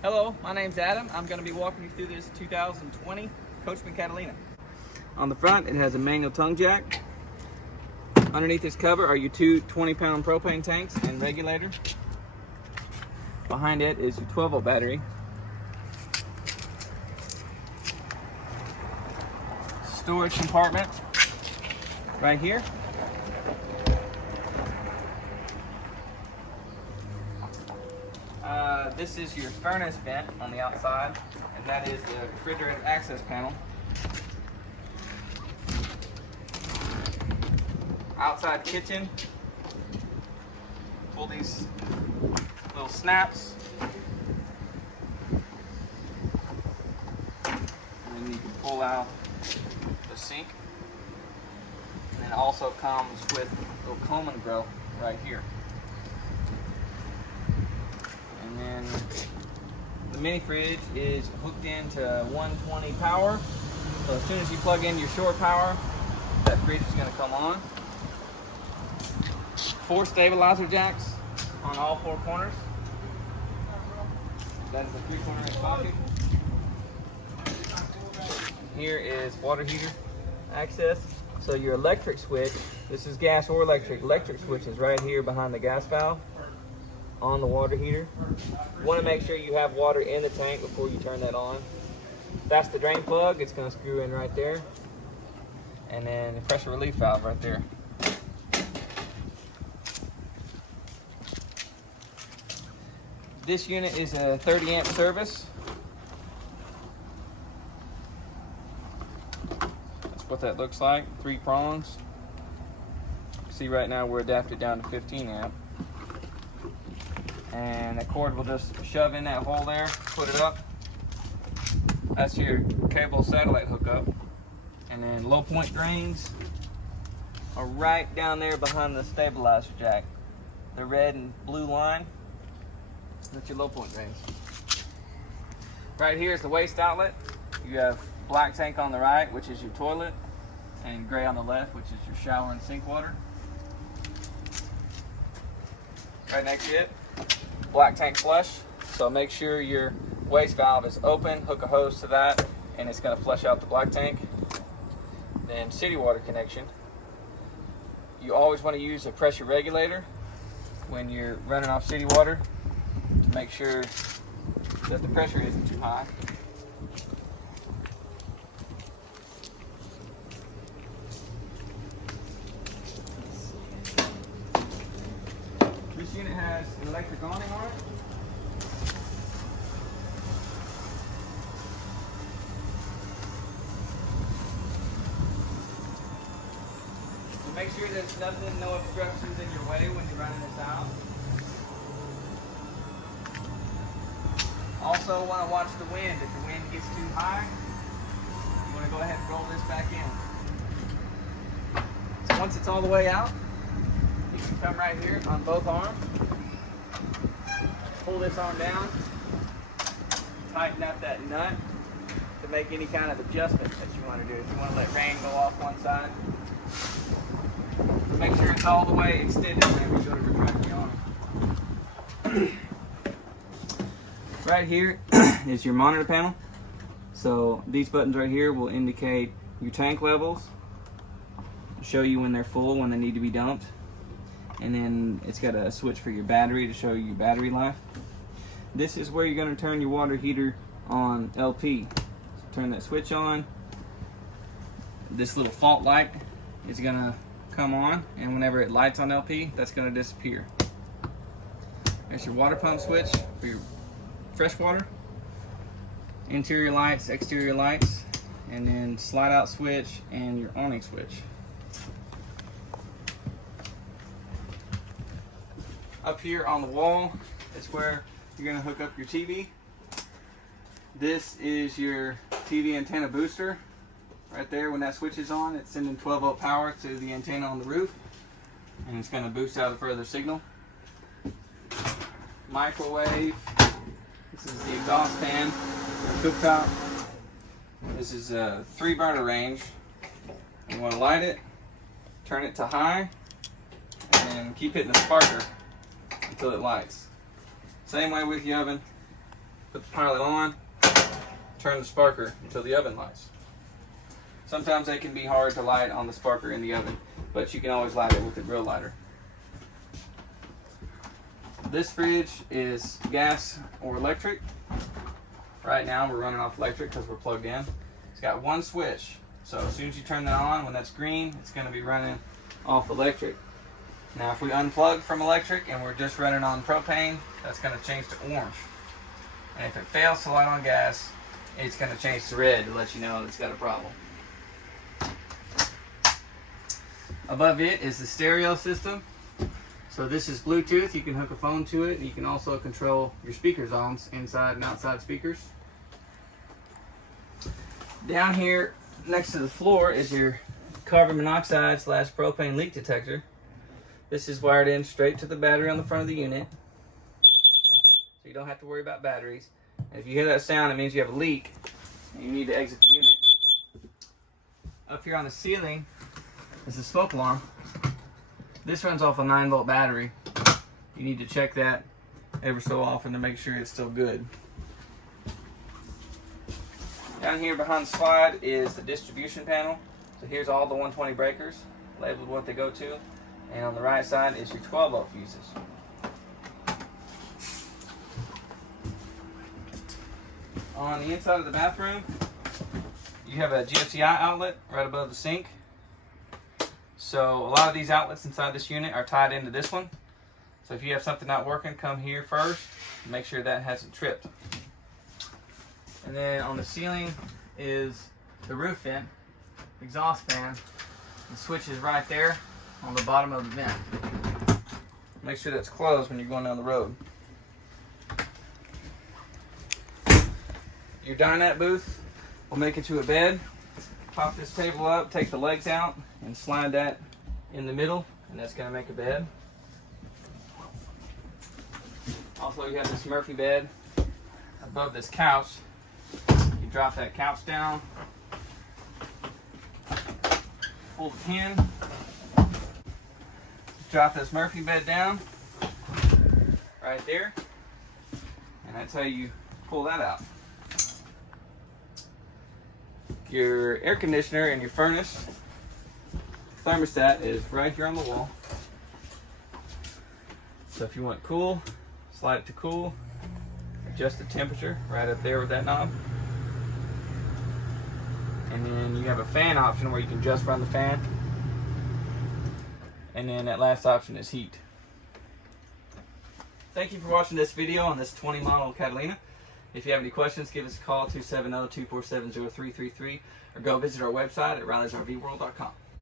Hello, my name's Adam. I'm going to be walking you through this 2020 Coachmen Catalina. On the front, it has a manual tongue jack. Underneath this cover are your two 20-pound propane tanks and regulator. Behind it is your 12-volt battery. Storage compartment right here. This is your furnace vent on the outside, and that is the refrigerator access panel. Outside kitchen. Pull these little snaps. And then you can pull out the sink. And it also comes with a little Coachmen grill right here. And then the mini fridge is hooked into 120 power. So as soon as you plug in your shore power, that fridge is going to come on. 4 stabilizer jacks on all 4 corners. That is a 3-corner pocket. Here is water heater access. So your electric switch, this is gas or electric. Electric switch is right here behind the gas valve on the water heater. You want to make sure you have water in the tank before you turn that on. That's the drain plug. It's going to screw in right there. And then the pressure relief valve right there. This unit is a 30 amp service. That's what that looks like, 3 prongs. See, right now we're adapted down to 15 amp. And the cord will just shove in that hole there, put it up. That's your cable satellite hookup. And then low point drains are right down there behind the stabilizer jack. The red and blue line, that's your low point drains. Right here is the waste outlet. You have black tank on the right, which is your toilet, and gray on the left, which is your shower and sink water. Right next to it, black tank flush. So make sure your waste valve is open, hook a hose to that, and it's going to flush out the black tank. Then city water connection. You always want to use a pressure regulator when you're running off city water to make sure that the pressure isn't too high. This unit has an electric awning on it. So make sure there's nothing, no obstructions in your way when you're running this out. Also want to watch the wind. If the wind gets too high, you want to go ahead and roll this back in. So once it's all the way out, you can come right here on both arms, pull this arm down, tighten up that nut to make any kind of adjustment that you want to do. If you want to let rain go off one side, make sure it's all the way extended whenever you go to retract the arm. Right here is your monitor panel. So these buttons right here will indicate your tank levels, show you when they're full, when they need to be dumped. And then it's got a switch for your battery to show you your battery life. This is where you're going to turn your water heater on LP. So turn that switch on. This little fault light is going to come on, and whenever it lights on LP, that's going to disappear. There's your water pump switch for your fresh water. Interior lights, exterior lights, and then slide out switch and your awning switch. Up here on the wall is where you're going to hook up your TV. This is your TV antenna booster. Right there, when that switch is on, it's sending 12-volt power to the antenna on the roof, and it's going to boost out a further signal. Microwave. This is the exhaust fan, cooktop. This is a 3-burner range. You want to light it, turn it to high, and then keep hitting the sparker until it lights. Same way with the oven. put the pilot on, turn the sparker until the oven lights. Sometimes they can be hard to light on the sparker in the oven, but you can always light it with the grill lighter. This fridge is gas or electric. Right now we're running off electric because we're plugged in. It's got one switch, so as soon as you turn that on, when that's green, it's going to be running off electric. Now if we unplug from electric and we're just running on propane, that's going to change to orange. And if it fails to light on gas, it's going to change to red to let you know it's got a problem. Above it is the stereo system. So this is Bluetooth. You can hook a phone to it, and you can also control your speaker zones, inside and outside speakers. Down here next to the floor is your carbon monoxide / propane leak detector. This is wired in straight to the battery on the front of the unit, so you don't have to worry about batteries. And if you hear that sound, it means you have a leak and you need to exit the unit. Up here on the ceiling is the smoke alarm. This runs off a 9-volt battery. You need to check that every so often to make sure it's still good. Down here behind the slide is the distribution panel. So here's all the 120 breakers, labeled what they go to. And on the right side is your 12-volt fuses. On the inside of the bathroom, you have a GFCI outlet right above the sink. So a lot of these outlets inside this unit are tied into this one. So if you have something not working, come here first and make sure that hasn't tripped. And then on the ceiling is the roof vent, exhaust fan. The switch is right there on the bottom of the vent. Make sure that's closed when you're going down the road. Your dinette booth will make it to a bed. Pop this table up, take the legs out, and slide that in the middle, and that's going to make a bed. Also, you have this Murphy bed above this couch. You drop that couch down, pull the pin, drop this Murphy bed down right there, and that's how you pull that out. Your air conditioner and your furnace thermostat is right here on the wall. So if you want cool, slide it to cool, adjust the temperature right up there with that knob. And then you have a fan option where you can just run the fan. And then that last option is heat. Thank you for watching this video on this 20 model Catalina. If you have any questions, give us a call, 270-247-0333, or go visit our website at rileysrvworld.com.